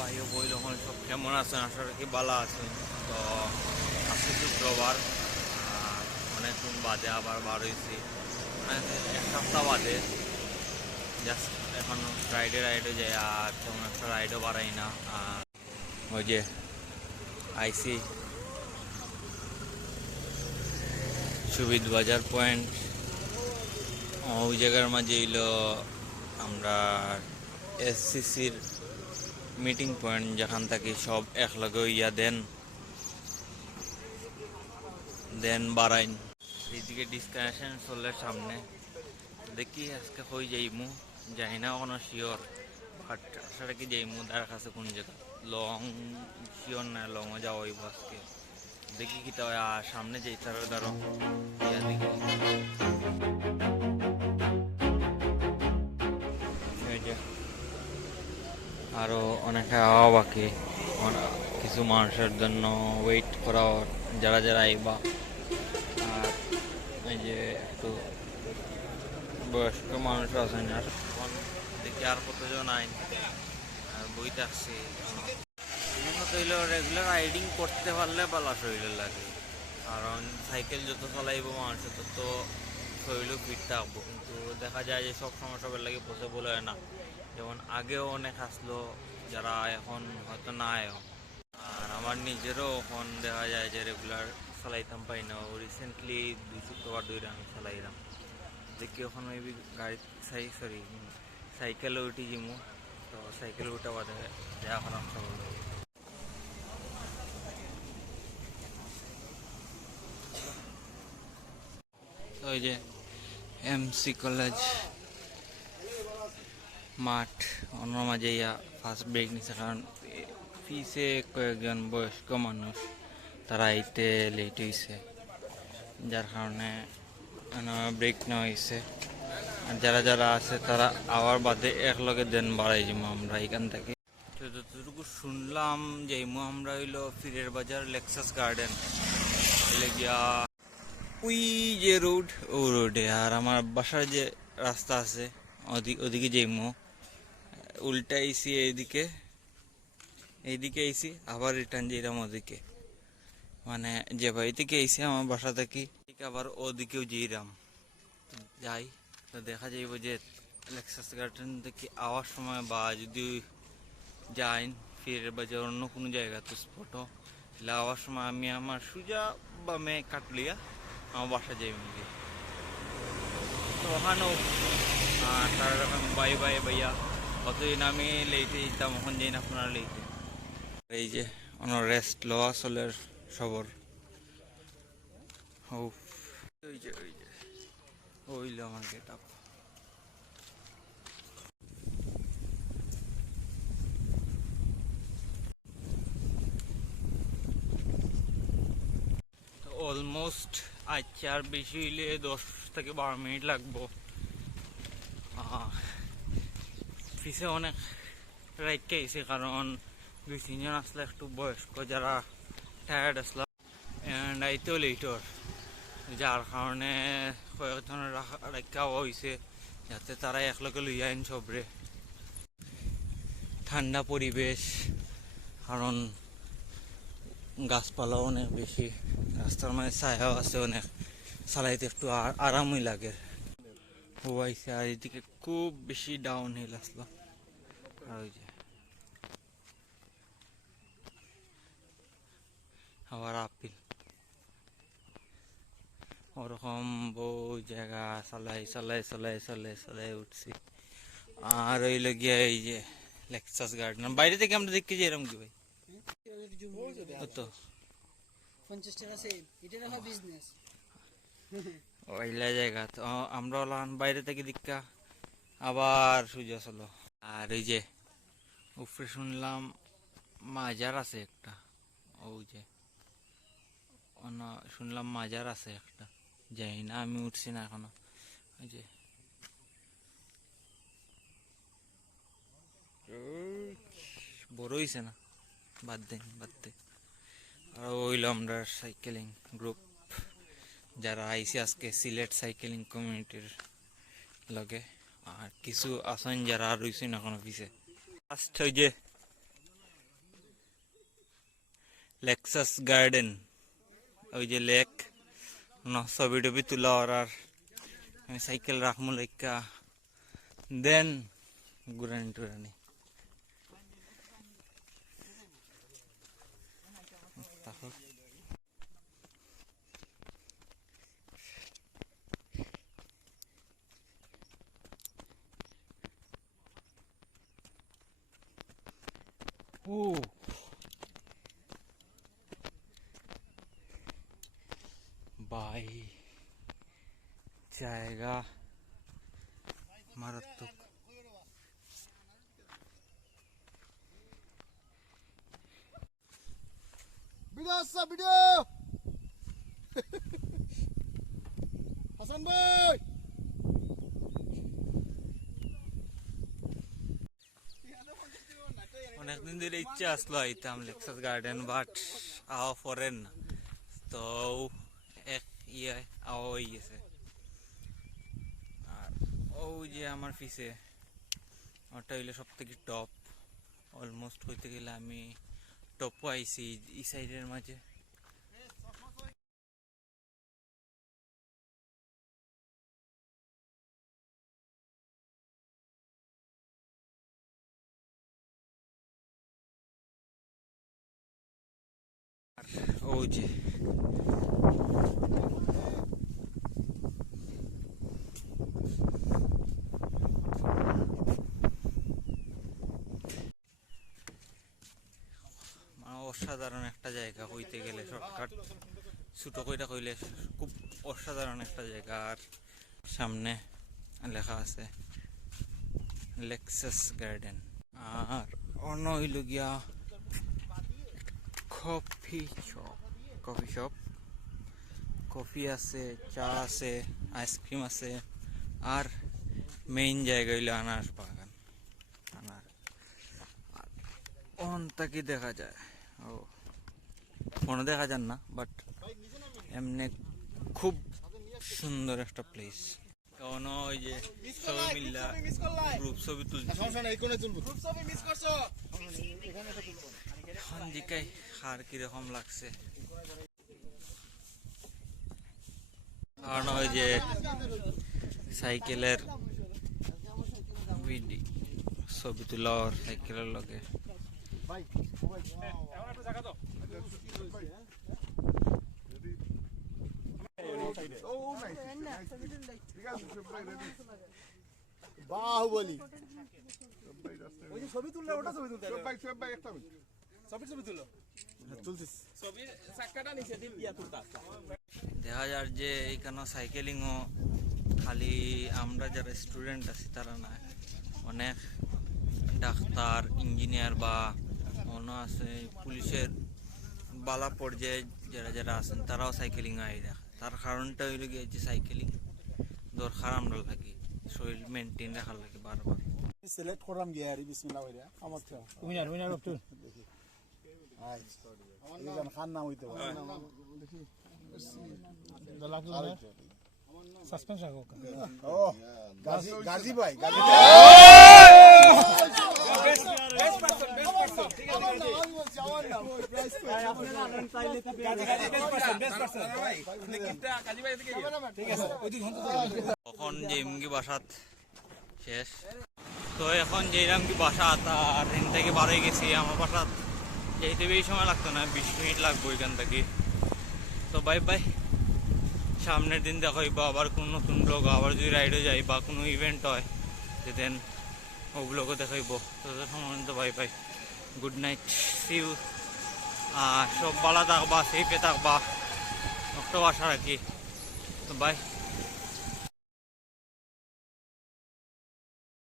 ও বই যখন সব কেমন আছেন আসলে কি ভালো আছেন তো, আজকে শুক্রবার অনেকক্ষণ বাদে আবার বার হয়েছি মানে এক সপ্তাহ বাদে। জাস্ট এখন রাইডে রাইডে যাই, আর তেমন একটা রাইডও বাড়াই না। ওই যে, আইসি। সুবিদ বাজার পয়েন্ট ওই জায়গার মাঝে হইল আমরা এসসিসির মিটিং পয়েন্ট যেখান থেকে সব একলগে ইয়া দেন। দেন বাড়াইন। এইদিকে ডিসকানেকশন চলে সামনে। দেখি আজকে হয়ে যাইমু। যাই না কোনো শিওর বাট আসলে কি যাইমু? তার কাছে কোন জায়গা। লং শিওর না লংও যাওয়া হইব আজকে। দেখি কি তো সামনে যাইতে হবে ধরো। ইয়া দেখি আরও অনেকে আওয়া বাকি কিছু মানুষের জন্য ওয়েট করা যারা যারা আইবা। আর এই যে একটু বয়স্ক মানুষ আছেন, আর দেখি আর কতজন আইন, আর বই থাকছে। হইল রেগুলার রাইডিং করতে পারলে ভালো শরীরে লাগে। কারণ সাইকেল যত চালাইব মানুষের তত শরীরও ফিট থাকব। কিন্তু দেখা যায় যে সব সময় সবের লাগে পসিবল হয় না। যেমন আগেও অনেক আসলো, যারা এখন হয়তো না আয়ও আর আমার নিজেরও এখন দেখা যায় যে রেগুলার চালাইতাম পাই না। রিসেন্টলি দুই শুক্রবার দুই আমি চালাইলাম। দেখি এখন ওই গাড়ি সাই সরি সাইকেলে উঠি জিমু। তো সাইকেলে উঠা বাদে যা করাম সব ওই যে এমসি কলেজ মাঠ অন্য মাঝে ইয়া ফার্স্ট ব্রেক নিছে, কারণ পিছে কয়েকজন বয়স্ক মানুষ, তারা আইতে লেট হয়েছে যার কারণে ব্রেক নেওয়া হয়েছে আর যারা যারা আছে, তারা আবার বাদে একলগে দেন বাড়াই যাব আমরা এখান থেকে। তো যতটুকু শুনলাম যাইমু আমরা হইল ফিরের বাজার লেক্সাস গার্ডেন গিয়া ওই যে রোড ও রোডে আর আমার বাসার যে রাস্তা আছে ওদিকে ওদিকে যাইমু। উল্টা আইসি এইদিকে এইদিকে আইসি, আবার রিটার্ন যাইলাম ওদিকে। মানে যে বাড়ি থেকে আইসি, আমার বাসা থেকে ঠিক আবার ওদিকেও তো যাই, তো দেখা যাইব যে লেক্সাস গার্ডেন থেকে আওয়ার সময় বা যদি যাই ফির বা যে অন্য কোনো জায়গা তো স্পটও তাহলে আওয়ার সময় আমি আমার সুজা বা মেয়ে কাটলিয়া আমার বাসা যাই তো ওখানেও তার বাই বাই ভাইয়া কতদিন আমি লেটে যেতাম এখন যাই না আপনারা লেটে এই যে অন রেস্ট লওয়া চলের সবর ওই যে ওই যে। ওইলো আমার গেট আপ অলমোস্ট আচ্ছা আর বেশি হইলে দশ থেকে বারো মিনিট লাগবো। পিছে অনেক রাইটকে আইছে কারণ দুই, তিনজন আসলে একটু বয়স্ক যারা টায়ার্ড আসলো অ্যান্ড আইতেও লেটর যার কারণে কয়েকজন রাখা হয়েছে যাতে তারা একলগে লইয়া আইন সবরে ঠান্ডা পরিবেশ কারণ গাছপালাও অনেক বেশি রাস্তার মানে ছায়াও আছে অনেক, চালাইতে একটু আরামই লাগে। ও আইসে আর এদিকে খুব বেশি ডাউন হিল আসলো ওই যে। আবার আপিল। ওরকম বহু জায়গা চালাই চালাই চালাই চালাই চালাই উঠছি। আর ওই গিয়া এই যে লেক্সাস গার্ডেন বাইরে থেকে আমরা দেখতে যাই এরকম কি ভাই? ও তো। পঞ্চাশ টাকা সেল এটা রাখা বিজনেস ওইলা জায়গা তো। আমরা বাইরে থেকে দীক্ষা। আবার সূর্য চলো আর এই যে উপরে শুনলাম মাজার আছে একটা। ওই যে শুনলাম মাজার আছে একটা। যাই না, আমি উঠছি না এখনও। ওই যে। বড় হইছে না? বাদ দেন বাদ দে। আর ওইলো আমরা সাইকেলিং গ্রুপ, যারা আইসি আজকে সিলেট সাইকেলিং কমিউনিটির লগে। আর কিছু আছেন যারা রইছেন এখনও পিছে। ফার্স্ট ওই যে লেক্সাস গার্ডেন ওই যে লেক ছবি টবি তোলা আর আমি সাইকেল রাখব লেখা দেন ঘুরানি টুরানি। ও ভাই জায়গা মারাত্মক ভিডিও আসছে ভিডিও হাসান ভাই অনেকদিন ধরে ইচ্ছা আসলো আইতাম লেক্সাস গার্ডেন বাট আওয়া ফরেন না। তো এক ইয়ে আওয়া হয়ে গেছে। আর ও যে আমার পিছে, ওটা হইলে সব থেকে টপ অলমোস্ট হইতে গেলে আমি টপও আইসি এই সাইডের মাঝে। ও যে। অসাধারণ একটা জায়গা হইতে গেলে শর্টকাট ছোটো কইটা কইলে খুব অসাধারণ একটা জায়গা। আর সামনে লেখা আছে লেক্সাস গার্ডেন আর অন্য হইল গিয়া coffee shop coffee shop. Coffee আছে চা আছে আইসক্রিম আছে আর মেইন জায়গা হইল আনারস বাগান। আনার আর অন তাকি দেখা যায়? ও ফোনে দেখা যান না বাট এমনি খুব সুন্দর একটা প্লেস ওই যে সবাই মিল্লা গ্রুপ ছবি তুলছে। সমস্যা নাই কোনে তুলবো। এখন জিকাই আর কীরকম লাগছে? কারণ ওই যে সাইকেলের ছবি তোলা ওর সাইকেলের লগে। বাহুবলি। ওই যে ছবি তুললে ওটা ছবি তুলতে হবে। ছবি ছবি তুলো? তুলছিস ছবির চাক্কাটা নিচে দিন দিয়া তুলতা দেখা যার যে এইখানে সাইকেলিংও খালি আমরা যারা স্টুডেন্ট আছি তারা না অনেক ডাক্তার ইঞ্জিনিয়ার বা মনে আছে পুলিশের বালা পর্যায়ে যারা যারা আছেন তারাও সাইকেলিং আই দেখা। তার কারণটা হইল গিয়ে যে সাইকেলিং দরকার আমরা লাগি শরীর মেনটেন রাখার লাগে বারবার। সিলেক্ট করলাম গিয়ে আর বিসমিল্লাহ আমার তো উইনার উইনার টু খান নাম হইতে পারে। দলাক সাসপেন্স রাখো ও গাজী গাজী ভাই গাজী তখন যে এমগি বাসাত শেষ। তো এখন যেরাম কি বাসাত আর এখান থেকে বার হয়ে গেছি আমার বাসাত যেতে বেশি সময় লাগতো না, বিশ মিনিট লাগবো এখান থেকে। তো বাই বাই। সামনের দিন দেখা হইব, আবার কোনো নতুন ব্লগ আবার যদি রাইডে যাই বা কোনো ইভেন্ট হয় যে দেন ওগুলোকে দেখাইব তো সম্বন্ধ bye bye. Good night see you সব ভালো থাকবা সেফে থাকবা। একটা আশা রাখি তো বাই।